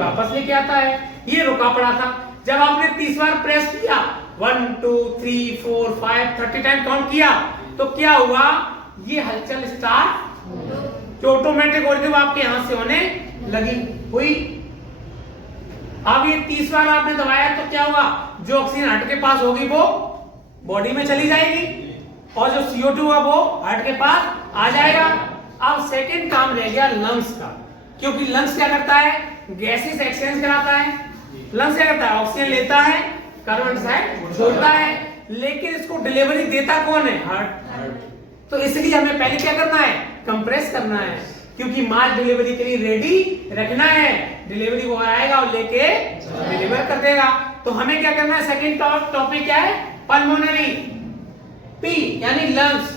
वापस लेके आता है। ये रुका पड़ा था। जब आपने 30 बार प्रेस किया, 1 2 3 4 5 30 टाइम काउंट किया, तो क्या हुआ, ये हलचल स्टार्ट जो ऑटोमेटिक और आपके यहां से होने लगी हुई। अब ये 30 बार आपने दबाया तो क्या हुआ, जो ऑक्सीजन हार्ट के पास होगी वो बॉडी में चली जाएगी और जो CO2 है वो हार्ट के पास आ जाएगा। अब सेकंड काम रह गया लंग्स का, क्योंकि लंग्स क्या करता है, गैसेस एक्सचेंज कराता है। लंग्स क्या करता है, ऑक्सीजन लेता है, कार्बन डाइऑक्साइड छोड़ता है, लेकिन इसको डिलीवरी देता कौन है, हार्ट। तो इसलिए हमें पहले क्या करना है, कंप्रेस करना है, क्योंकि माल डिलीवरी के लिए रेडी रखना है। डिलीवरी वो आएगा और लेके डिलीवर कर देगा। तो हमें क्या करना है, सेकंड टॉपिक क्या है, पल्मोनरी, P यानी लंग्स।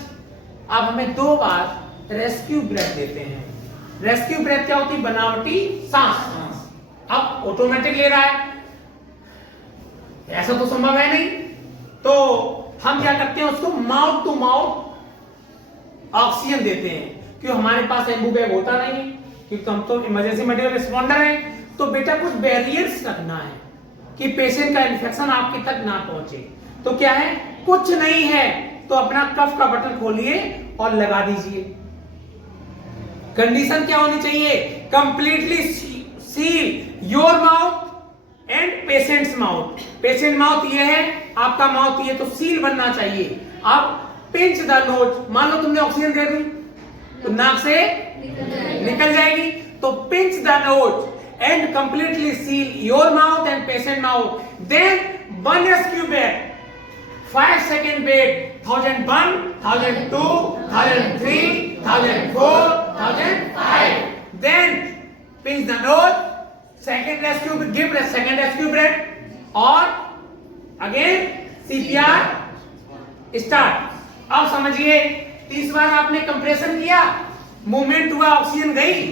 अब हमें 2 बार रेस्क्यू ब्रेथ देते हैं। रेस्क्यू ब्रेथ क्या होती है, बनावटी सांस। अब ऑटोमेटिक ले रहा है, ऐसा तो संभव है नहीं, तो हम क्या करते हैं, उसको माउथ टू माउथ ऑक्सीजन देते हैं। क्यों, हमारे पास एम्बू बैग होता नहीं है, क्योंकि हम तो इमरजेंसी मेडिकल रिस्पॉन्डर हैं। तो बेटा कुछ बैरियर्स रखना है कि पेशेंट का इन्फेक्शन आपके तक ना पहुंचे। तो क्या है, कुछ नहीं है तो अपना कफ का बटन खोलिए और लगा दीजिए। कंडीशन क्या होनी चाहिए, completely seal your mouth and patients mouth. Patient mouth ये है, आपका माउथ ये, तो सील बनना चाहिए। अब पिंच द नोज, मान लो तुमने ऑक्सीजन दे दी तो नाक से निकल जाएगी, तो pinch the nose and completely seal your mouth and patient mouth, then 1 rescue breath, 5 second breath, 1001, 1002, 1003, 1004, 1005, then pinch the nose, second rescue, give the second rescue breath और again CPR start। अब समझिए, 30 बार आपने कंप्रेशन किया, movement हुआ, oxygen गई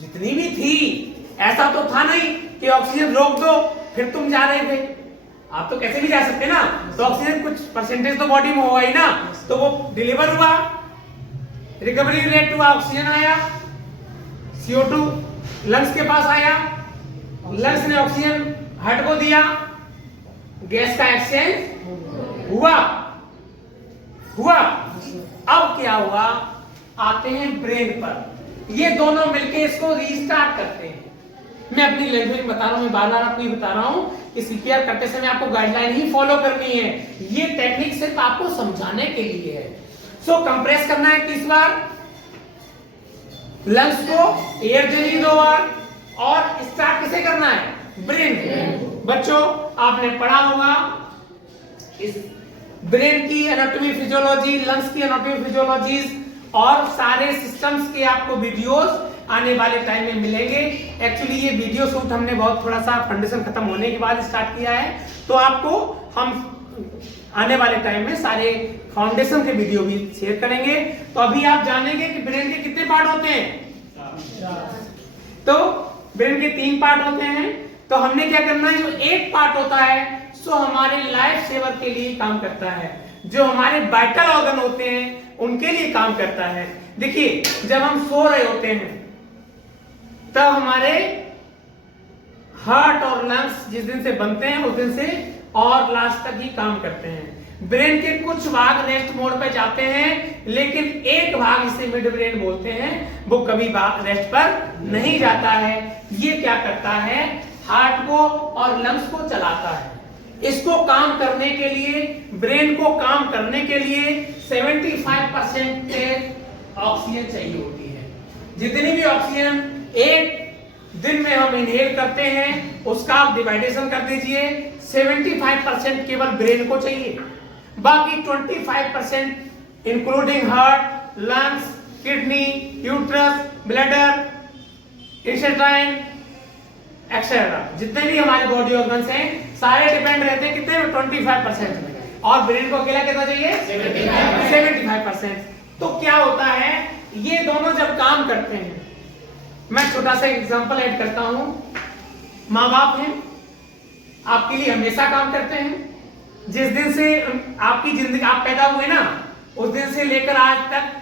जितनी भी थी। ऐसा तो था नहीं कि ऑक्सीजन रोक दो फिर तुम जा रहे थे, आप तो कैसे भी जा सकते ना। तो ऑक्सीजन कुछ परसेंटेज तो बॉडी में हुआ ही ना, तो वो डिलीवर हुआ, रिकवरी रेट हुआ, ऑक्सीजन आया, CO2 लंग्स के पास आया, लंग्स ने ऑक्सीजन हार्ट को दिया, गैस का एक्सचेंज हुआ। अब क्या हुआ, आते हैं ब्रेन पर। ये दोनों मिलके इसको रीस्टार्ट करते हैं। मैं अपनी लैंग्वेज में बता रहा हूं, मैं बार-बार आपको ये बता रहा हूं कि CPR करते समय आपको गाइडलाइन ही फॉलो करनी है। ये टेक्निक सिर्फ आपको समझाने के लिए है। सो कंप्रेस करना है 30 बार, लंग्स को एयर देनी 2 बार, और स्टार्ट किसे करना है, ब्रेन। बच्चों आपने पढ़ा होगा इस ब्रेन की एनाटॉमी फिजियोलॉजी, लंग्स की एनाटॉमी फिजियोलॉजीज और सारे सिस्टम्स के आपको वीडियोस आने वाले टाइम में मिलेंगे। एक्चुअली ये वीडियो शूट हमने बहुत थोड़ा सा फाउंडेशन खत्म होने के बाद स्टार्ट किया है, तो आपको हम आने वाले टाइम में सारे फाउंडेशन के वीडियो भी शेयर करेंगे। तो अभी आप जानेंगे कि ब्रेन के कितने पार्ट होते हैं। तो ब्रेन के 3 पार्ट होते हैं। तो हमने क्या करना है, जो एक पार्ट होता है सो हमारे लाइफ सेवर के लिए काम करता है, जो हमारे वाइटल ऑर्गन होते हैं उनके लिए काम करता है। देखिए, जब हम सो रहे होते हैं तब हमारे हार्ट और लंग्स जिस दिन से बनते हैं उस दिन से और लास्ट तक ही काम करते हैं। ब्रेन के कुछ भाग रेस्ट मोड पे जाते हैं, लेकिन एक भाग इसे मिड ब्रेन बोलते हैं, वो कभी रेस्ट पर नहीं जाता है। ये क्या करता है, हार्ट को और लंग्स को चलाता है। इसको काम करने के लिए, ब्रेन को काम करने के लिए 75% ऑक्सीजन चाहिए होती है। जितनी भी ऑक्सीजन एक दिन में हम इनहेल करते हैं उसका आप डिवाइडेशन कर दीजिए, 75% केवल ब्रेन को चाहिए, बाकी 25% including heart, lungs, kidney, uterus, bladder, intestine etcetera, जितने भी हमारे बॉडी ऑर्गन्स हैं सारे डिपेंड रहते हैं कितने में, 25% में। और ब्रेन को अकेला कितना चाहिए, 75%। तो क्या होता है, ये दोनों जब काम करते हैं मैं छोटा सा एग्जांपल ऐड करता हूं। माँ बाप हैं, आपके लिए हमेशा काम करते हैं। जिस दिन से आपकी जिंदगी आप पैदा हुए ना, उस दिन से लेकर आज तक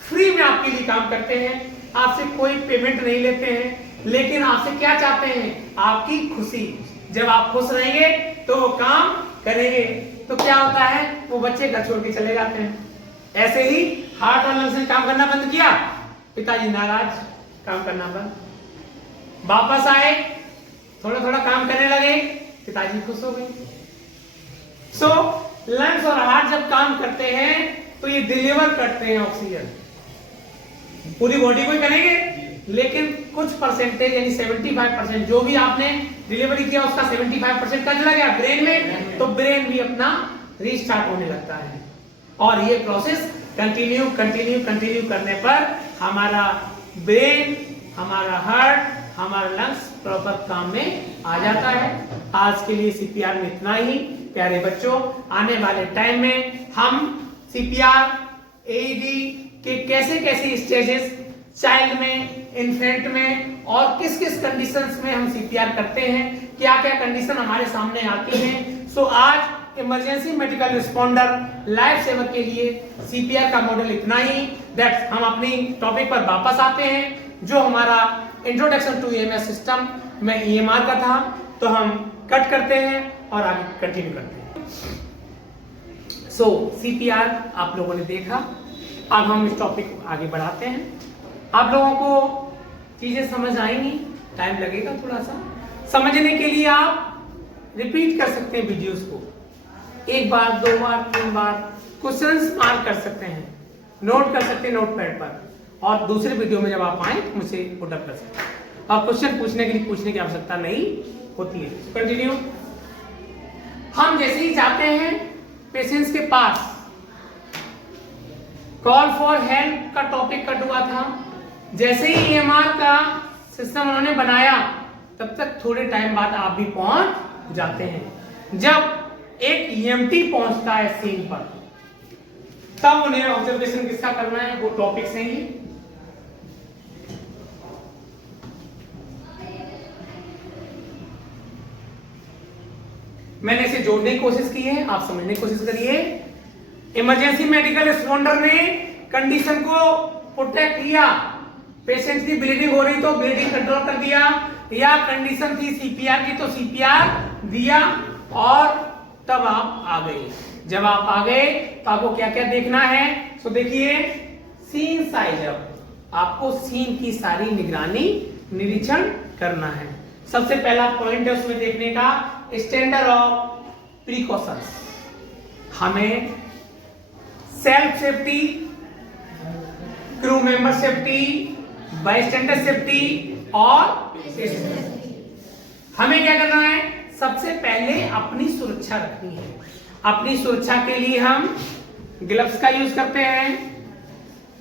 फ्री में आपके लिए काम करते हैं। आपसे कोई पेमेंट नहीं लेते हैं, लेकिन आपसे क्या चाहते हैं? आपकी खुशी। जब आप खुश रहेंगे तो वो काम करेंगे। तो क्या होता है? वो बच्चे घर छोड़ के चले जाते हैं। ऐसे ही हार्ट और लंग्स ने काम करना बंद किया, पिताजी नाराज, काम करना बंद। वापस आए, थोड़ा थोड़ा काम करने लगे, पिताजी खुश हो गए। सो लंग्स और हार्ट जब काम करते हैं तो ये डिलीवर करते हैं ऑक्सीजन, पूरी बॉडी को ही करेंगे, लेकिन कुछ परसेंटेज यानी 75% जो भी आपने डिलीवरी किया उसका 75% कहाँ चला गया? ब्रेन में। तो ब्रेन भी अपना रीस्टार्ट होने लगता है। और ये प्रोसेस कंटिन्यू कंटिन्यू कंटिन्यू करने पर हमारा ब्रेन, हमारा हार्ट, हमारा लंग्स प्रॉपर काम में आ जाता है। आज के लिए सीपीआर में इतना ही। प्यारे बच्चों, आने वाले टाइम में हम सीपीआर, एईडी के कैसे कैसे स्टेजेस चाइल्ड में, इन्फेंट में और किस किस कंडीशंस में हम सीपीआर करते हैं, क्या क्या कंडीशन हमारे सामने आती हैं। सो आज emergency medical responder life saver के लिए सीपीआर का मॉडल इतना ही। दैट्स हम अपनी टॉपिक पर वापस आते हैं, जो हमारा इंट्रोडक्शन टू ईएमएस सिस्टम में ईएमआर का था। तो हम कट करते हैं और आगे कंटिन्यू करते हैं। सो सीपीआर आप लोगों ने देखा, अब हम इस टॉपिक को आगे बढ़ाते हैं। आप लोगों को चीजें समझ आएंगी, टाइम लगेगा थोड़ा सा समझने के लिए। आप रिपीट कर सकते हैं वीडियोस को, एक बार, दो बार, तीन बार, क्वेश्चंस मार्क कर सकते हैं, नोट कर सकते हैं नोटपैड पर, और दूसरे वीडियो में जब आप आए मुझे पुट अप कर सकते हैं। और क्वेश्चन पूछने की आवश्यकता नहीं होती है। कंटिन्यू। हम जैसे ही जाते हैं पेशेंट्स के पास, कॉल फॉर हेल्प का टॉपिक कट हुआ था। जैसे ही ईएमआर का सिस्टम उन्होंने बनाया, तब तक थोड़े टाइम बाद आप भी पहुंच जाते हैं। जब एक ईएमटी पहुंचता है सीन पर, तब उन्हें ऑब्जर्वेशन किसका करना है? वो टॉपिक से ही। मैंने इसे जोड़ने की कोशिश की है, आप समझने की कोशिश करिए। इमरजेंसी मेडिकल रिस्पॉन्डर ने कंडीशन को प्रोटेक्ट किया। पेशेंट की ब्लीडिंग हो रही तो ब्लीडिंग कंट्रोल कर दिया, या कंडीशन थी सीपीआर की तो सीपीआर दिया, और तब आप आ गए। जब आप आ गए तो आपको क्या क्या देखना है? तो देखिए, सीन साइज अप, आपको सीन की सारी निगरानी, निरीक्षण करना है। सबसे पहला पॉइंट है उसमें देखने का, स्टैंडर्ड ऑफ प्रिकॉशंस। हमें self safety, crew member safety, bystander safety और हमें क्या करना है? सबसे पहले अपनी सुरक्षा रखनी है। अपनी सुरक्षा के लिए हम ग्लव्स का यूज करते हैं,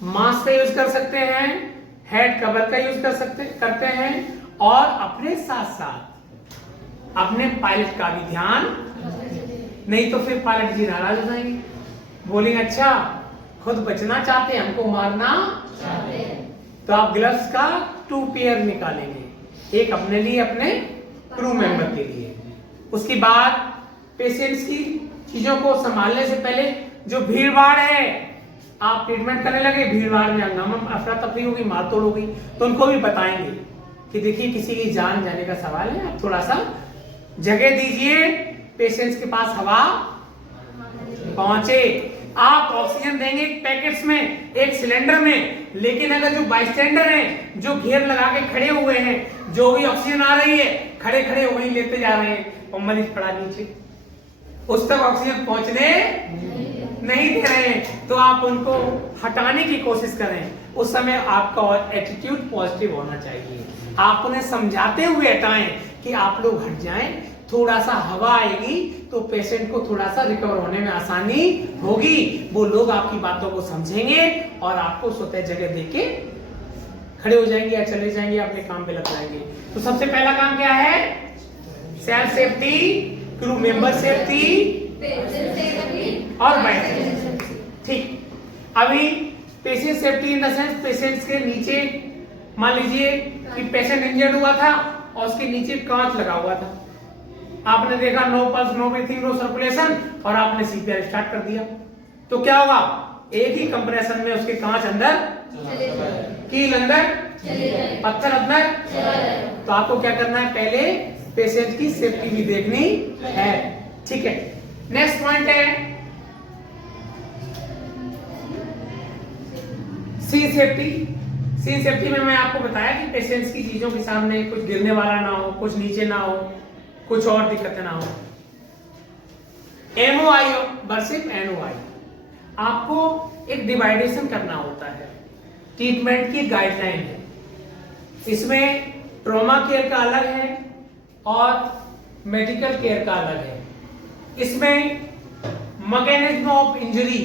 मास्क का यूज कर सकते हैं, हेड कवर का यूज करते हैं, और अपने साथ साथ अपने पायलट का भी ध्यान, नहीं तो फिर पायलट जी नाराज हो जाएंगे, बोलेंगे अच्छा खुद बचना चाहते हैं, हमको मारना चाहते हैं। तो आप ग्लव्स का 2 पेयर निकालेंगे, एक अपने लिए, अपने क्रू मेंबर के लिए। उसके बाद पेशेंट्स की चीजों को संभालने से पहले जो भीड़ भाड़ है, आप ट्रीटमेंट करने लगे, भीड़ भाड़ में हंगामा, अफरा तफरी होगी, मारतोड़ होगी, तो उनको भी बताएंगे कि देखिए किसी की जान जाने का सवाल है, आप थोड़ा सा जगह दीजिए, पेशेंट्स के पास हवा पहुंचे। आप ऑक्सीजन देंगे पैकेट्स में, एक सिलेंडर में, लेकिन अगर जो बाइस्टैंडर हैं, जो घेर लगा के खड़े हुए हैं, जो भी ऑक्सीजन आ रही है खड़े खड़े वही लेते जा रहे हैं और मरीज पड़ा नीचे, उस तक ऑक्सीजन पहुंचने नहीं दे रहे हैं, तो आप उनको हटाने की कोशिश करें। उस समय आपका एटीट्यूड पॉजिटिव होना चाहिए। आप उन्हें समझाते हुए हटाएं कि आप लोग हट जाएं, थोड़ा सा हवा आएगी तो पेशेंट को थोड़ा सा रिकवर होने में आसानी होगी। वो लोग आपकी बातों को समझेंगे और आपको स्वतः जगह देके खड़े हो जाएंगे या चले जाएंगे, अपने काम पे लग जाएंगे। तो सबसे पहला काम क्या है? Self safety, crew member safety और बाइस्टैंडर। ठीक, अभी patient safety in the sense patients के नीचे मान लीजिए कि पेशेंट इंजर्ड हुआ था और उसके नीचे कांच लगा हुआ था, आपने देखा no pulse, no breathing, no circulation, और आपने सीपीआर स्टार्ट कर दिया, तो क्या होगा? एक ही कंप्रेशन में उसके कांच अंदर, कील अंदर, पत्थर अंदर। तो आपको क्या करना है? पहले पेशेंट की सेफ्टी भी देखनी है। ठीक है, नेक्स्ट पॉइंट है सीन सेफ्टी। सीन सेफ्टी में मैं आपको बताया कि पेशेंट्स की चीजों के सामने कुछ गिरने वाला ना हो, कुछ नीचे ना हो, कुछ और दिक्कतें ना हो। एमओआई वर्सेस एनओआई, आपको एक डिवाइडेशन करना होता है। ट्रीटमेंट की गाइडलाइन है, इसमें ट्रॉमा केयर का अलग है और मेडिकल केयर का अलग है। इसमें mechanism of injury,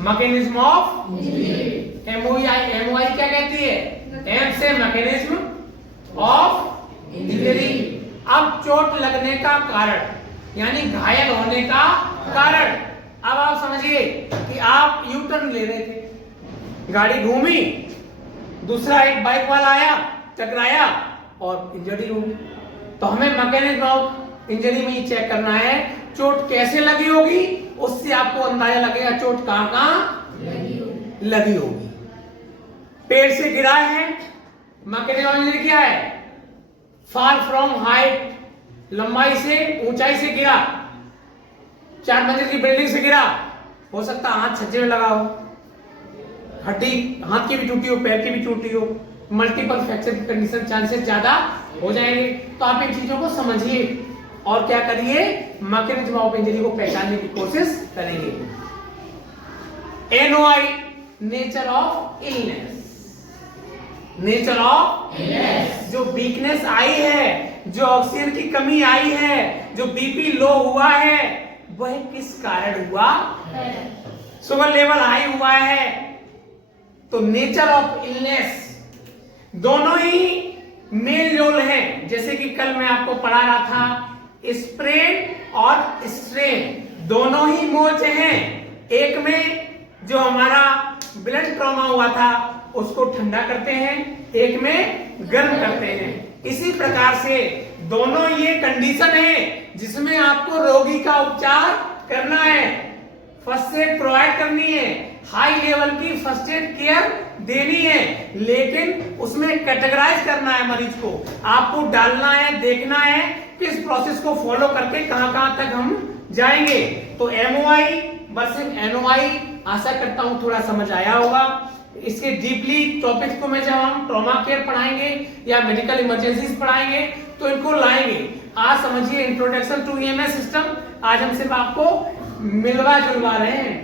mechanism of MOI क्या कहती है? एम से मैकेनिज्म ऑफ इंजरी। अब चोट लगने का कारण यानी घायल होने का कारण। अब आप समझिए कि आप यू टर्न ले रहे थे, गाड़ी घूमी, दूसरा एक बाइक वाला आया, टकराया और इंजरी हो गई। तो हमें मैकेनिज्म ऑफ इंजरी में ही चेक करना है चोट कैसे लगी होगी, उससे आपको अंदाजा लगेगा चोट कहां कहां लगी होगी। पेड़ से गिरा है, मैकेनिज्म ऑफ इंजरी क्या है? फॉल फ्रॉम हाइट, लंबाई से, ऊंचाई से गिरा, 4 मंजिल की बिल्डिंग से गिरा, हो सकता है हाथ छज्जे में लगा हो, हड्डी हाथ की भी टूटी हो, पैर की भी टूटी हो, मल्टीपल फ्रैक्चर की कंडीशन चांसेस ज्यादा हो जाएंगे। तो आप इन चीजों को समझिए और क्या करिए? मैकेनिज्म ऑफ इंजरी को पहचानने की कोशिश करेंगे। NOI, nature of illness. Nature of illness, जो वीकनेस आई है, जो ऑक्सीजन की कमी आई है, जो बीपी लो हुआ है, वह किस कारण हुआ है? शुगर लेवल हाई हुआ है। तो नेचर ऑफ इलनेस दोनों ही मेल जोल हैं। जैसे कि कल मैं आपको पढ़ा रहा था, स्प्रेन और स्ट्रेन दोनों ही मोर्चे हैं। एक में जो हमारा ब्लड ट्रॉमा हुआ था उसको ठंडा करते हैं, एक में गर्म करते हैं। इसी प्रकार से दोनों ये कंडीशन है जिसमें आपको रोगी का उपचार करना है, फर्स्ट एड प्रोवाइड करनी है, हाई लेवल की फर्स्ट एड केयर देनी है, लेकिन उसमें कैटेगराइज करना है मरीज को। आपको डालना है, देखना है किस प्रोसेस को फॉलो करके कहां कहां तक हम जाएंगे। तो एमओआई वर्सेस एनओआई, आशा करता हूं थोड़ा समझ आया होगा। इसके डीपली टॉपिक्स को मैं जब हम ट्रॉमा केयर पढ़ाएंगे या मेडिकल इमरजेंसीज पढ़ाएंगे तो इनको लाएंगे। आज समझिए इंट्रोडक्शन टू ईएमएस सिस्टम, आज हम सिर्फ आपको मिलवा जुलवा रहे हैं।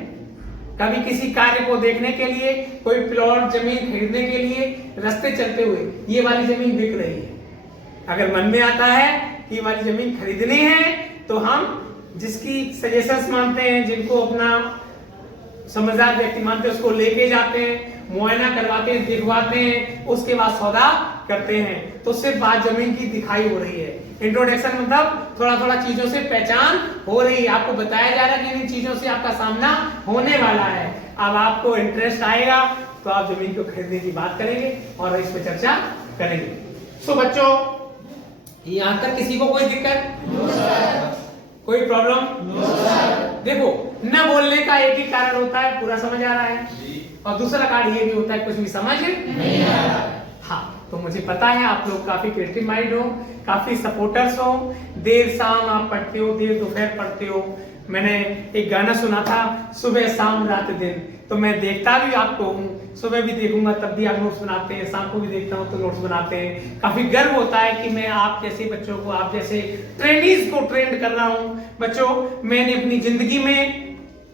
कभी किसी कार्य को देखने के लिए, कोई प्लॉट जमीन खरीदने के लिए रास्ते चलते हुए ये वाली जमीन बिक रही है, अगर मन में आता है कि ये वाली जमीन खरीदनी है तो हम जिसकी सजेशंस मानते हैं, जिनको अपना समझदार व्यक्ति मानते हैं, उसको लेके जाते हैं, मुआयना करवाते हैं, दिखवाते हैं, उसके बाद सौदा करते हैं। तो सिर्फ बात जमीन की दिखाई हो रही है। इंट्रोडक्शन मतलब थोड़ा थोड़ा चीजों से पहचान हो रही है, आपको बताया जा रहा है कि इन चीजों से आपका सामना होने वाला है। अब आपको इंटरेस्ट आएगा तो आप जमीन को खरीदने की बात करेंगे और इस पर चर्चा करेंगे। सो बच्चों, यहां तक किसी को कोई दिक्कत? कोई प्रॉब्लम? देखो, न बोलने का एक ही कारण होता है, पूरा समझ आ रहा है, और दूसरा कारण ये भी होता है कुछ भी समझ नहीं आ रहा है। हाँ, तो मुझे पता है आप लोग काफी क्रिएटिव माइंड हो, काफी सपोर्टर्स हो, देर शाम आप पढ़ते हो, देर दोपहर पढ़ते हो। मैंने एक गाना सुना था, सुबह शाम रात दिन, तो मैं देखता भी आपको हूँ, सुबह भी देखूंगा तब भी आप नोट्स बनाते हैं, शाम को भी देखता हूँ तो नोट्स बनाते हैं। काफी गर्व होता है कि मैं आप जैसे बच्चों को, आप जैसे ट्रेनीज को ट्रेंड कर रहा हूँ। बच्चों, मैंने अपनी जिंदगी में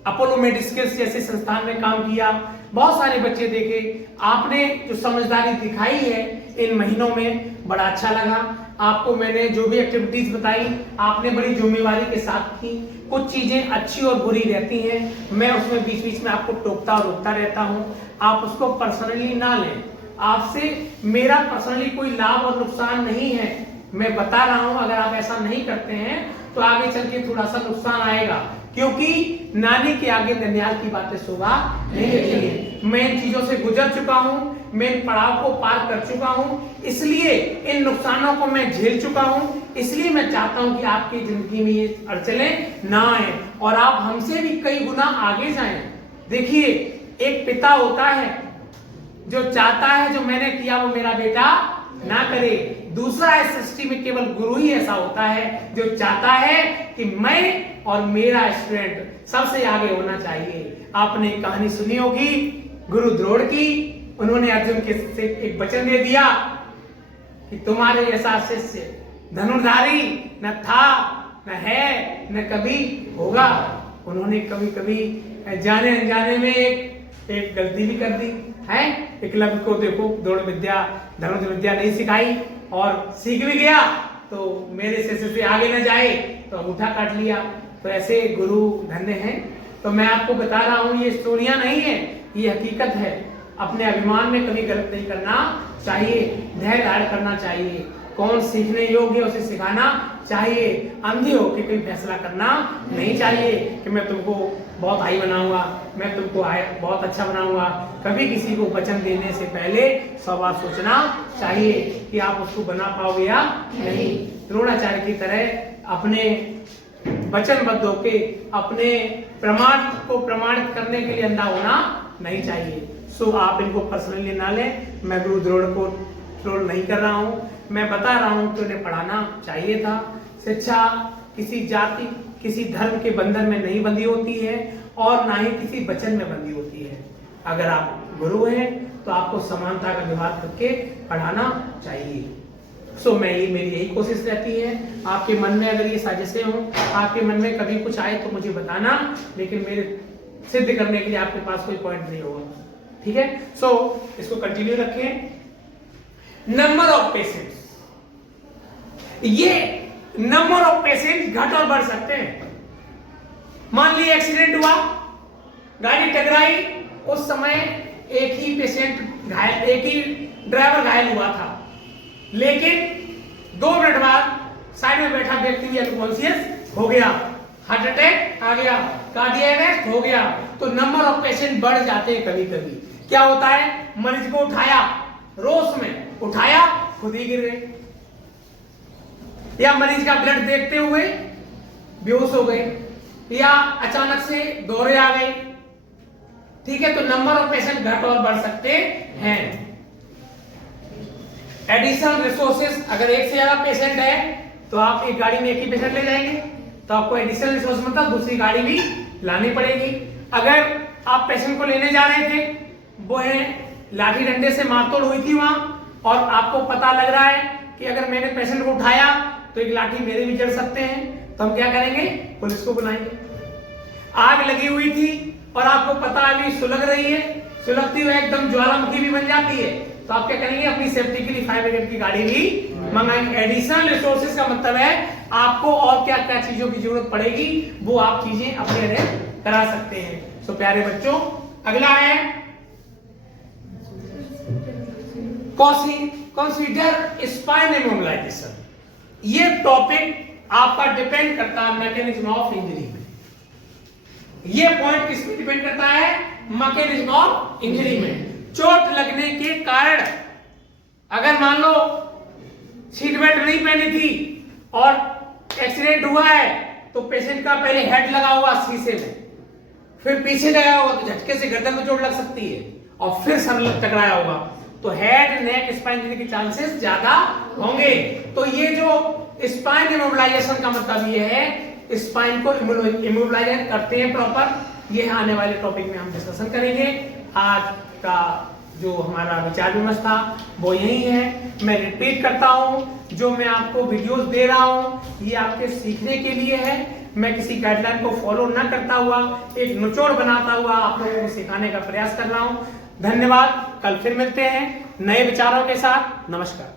अपोलो मेडिस्किल्स जैसे संस्थान में काम किया, बहुत सारे बच्चे देखे, आपने जो समझदारी दिखाई है इन महीनों में बड़ा अच्छा लगा। आपको मैंने जो भी एक्टिविटीज बताई आपने बड़ी जिम्मेवारी के साथ की। कुछ चीजें अच्छी और बुरी रहती हैं, मैं उसमें बीच बीच में आपको टोकता और रोकता रहता हूं, आप उसको पर्सनली ना लें। आपसे मेरा पर्सनली कोई लाभ और नुकसान नहीं है, मैं बता रहा हूं। अगर आप ऐसा नहीं करते हैं तो आगे चल के थोड़ा सा नुकसान आएगा, क्योंकि नानी के आगे ननिहाल की बातें सोगा नहीं रखेंगे। मैं इन चीजों से गुजर चुका हूं, मैं इन पड़ाव को पार कर चुका हूं, इसलिए इन नुकसानों को मैं झेल चुका हूं, इसलिए मैं चाहता हूं कि आपकी जिंदगी में ये अड़चनें ना आए और आप हमसे भी कई गुना आगे जाएं। देखिए, एक पिता होता है जो चाहता है जो मैंने किया वो मेरा बेटा ना करे। दूसरा इस सृष्टि में केवल गुरु ही ऐसा होता है जो चाहता है कि मैं और मेरा स्टूडेंट सबसे आगे होना चाहिए। आपने कहानी सुनी होगी गुरु द्रोण की। उन्होंने अर्जुन के से एक वचन दे दिया कि तुम्हारे ऐसा शिष्य धनुर्धारी न था, न है, न कभी होगा। उन्होंने कभी कभी जाने अनजाने में एक गलती भी कर दी है। एकलव्य को देखो दौड़ विद्या धनुष विद्या नहीं सिखाई और सीख भी गया तो मेरे शिष्य से आगे न जाए तो अंगूठा काट लिया। तो ऐसे गुरु धन्य हैं। तो मैं आपको बता रहा हूं ये स्टोरियां नहीं है, ये हकीकत है। अपने अभिमान में कभी गलत नहीं करना चाहिए, धैर्य धारण करना चाहिए। कौन सीखने योग्य उसे सिखाना चाहिए। अंधे होकर कोई फैसला करना नहीं चाहिए कि मैं तुमको बहुत हाई बनाऊंगा, मैं तुमको बहुत अच्छा बनाऊंगा। कभी किसी को वचन देने से पहले 100 बार सोचना चाहिए कि आप उसको बना पाओगे या नहीं। द्रोणाचार्य की तरह अपने वचनबद्ध होके अपने प्रमाण को प्रमाणित करने के लिए अंधा होना नहीं चाहिए। सो आप इनको पर्सनली ना लें। मैं गुरु द्रोण को ट्रोल नहीं कर रहा हूं, मैं बता रहा हूं कि उन्हें पढ़ाना चाहिए था। शिक्षा किसी जाति किसी धर्म के बंधन में नहीं बंधी होती है और ना ही किसी वचन में बंधी होती है। अगर आप गुरु हैं तो आपको समानता का व्यवहार करके पढ़ाना चाहिए। सो मेरी यही कोशिश रहती है। आपके मन में अगर ये साजिशें हों, आपके मन में कभी कुछ आए तो मुझे बताना, लेकिन मेरे सिद्ध करने के लिए आपके पास कोई पॉइंट नहीं होगा। ठीक है, सो इसको कंटिन्यू रखें। नंबर ऑफ पेशेंट्स, ये नंबर ऑफ पेशेंट घट और बढ़ सकते हैं। मान लीजिए एक्सीडेंट हुआ, गाड़ी टकराई, उस समय एक ही पेशेंट घायल, एक ही ड्राइवर घायल हुआ था, लेकिन 2 मिनट बाद साइड में बैठा व्यक्ति भी अनकॉन्शियस हो गया, हार्ट अटैक आ गया, कार्डियक अरेस्ट हो गया। तो नंबर ऑफ पेशेंट बढ़ जाते हैं। कभी कभी क्या होता है, मरीज को उठाया, रोश में उठाया, खुद ही गिर गए, या मरीज का ब्लड देखते हुए बेहोश हो गए, या अचानक से दौरे आ गए। ठीक है, तो नंबर ऑफ पेशेंट घट और बढ़ सकते हैं। एडिशनल रिसोर्सेज, अगर एक से ज्यादा पेशेंट है तो आप एक गाड़ी में एक ही पेशेंट ले जाएंगे तो आपको एडिशनल रिसोर्स मतलब दूसरी गाड़ी भी लानी पड़ेगी। अगर आप पेशेंट को लेने जा रहे थे, वो है लाठी डंडे से मारतोड़ हुई थी वहां, और आपको पता लग रहा है कि अगर मैंने पेशेंट को उठाया तो एक लाठी मेरे भी जड़ सकते हैं, तो हम क्या करेंगे, पुलिस को बुलाएंगे। आग लगी हुई थी और आपको पता अभी सुलग रही है, सुलगती हुई एकदम ज्वालामुखी भी बन जाती है, तो आप क्या करेंगे, अपनी सेफ्टी के लिए फायर ब्रिगेड की गाड़ी भी मंगाएंगे। एडिशनल रिसोर्सेज का मतलब है आपको और क्या क्या चीजों की जरूरत पड़ेगी वो आप चीजें अपने अरेंज करा सकते हैं। सो प्यारे बच्चों, अगला है कंसीडर स्पाइन इमोबिलाइजेशन। ये टॉपिक आपका डिपेंड करता है मैकेनिज्म ऑफ इंजरी में। ये पॉइंट किस में डिपेंड करता है, मैकेनिज्म ऑफ इंजरी में। चोट लगने के कारण, अगर मान लो सीट बेल्ट नहीं पहनी थी और एक्सीडेंट हुआ है, तो पेशेंट का पहले हेड लगा हुआ शीशे में, फिर पीछे लगा हुआ, तो झटके से गर्दन में चोट लग सकती है, और फिर सर टकराया होगा, तो हेड नेक स्पाइन इंजरी के चांसेस ज्यादा होंगे। तो ये जो स्पाइन इमोबिलाइजेशन का मतलब ये है, स्पाइन को इमोबिलाइज करते हैं प्रॉपर। ये आने वाले टॉपिक में हम डिस्कशन करेंगे। आज का जो हमारा विचार विमर्श था वो यही है। मैं रिपीट करता हूं, जो मैं आपको वीडियोस दे रहा हूं ये आपके सीखने के लिए है। मैं किसी गाइडलाइन को फॉलो न करता हुआ, एक निचोड़ बनाता हुआ आप लोगों को सिखाने का प्रयास कर रहा हूं। धन्यवाद। कल फिर मिलते हैं नए विचारों के साथ। नमस्कार।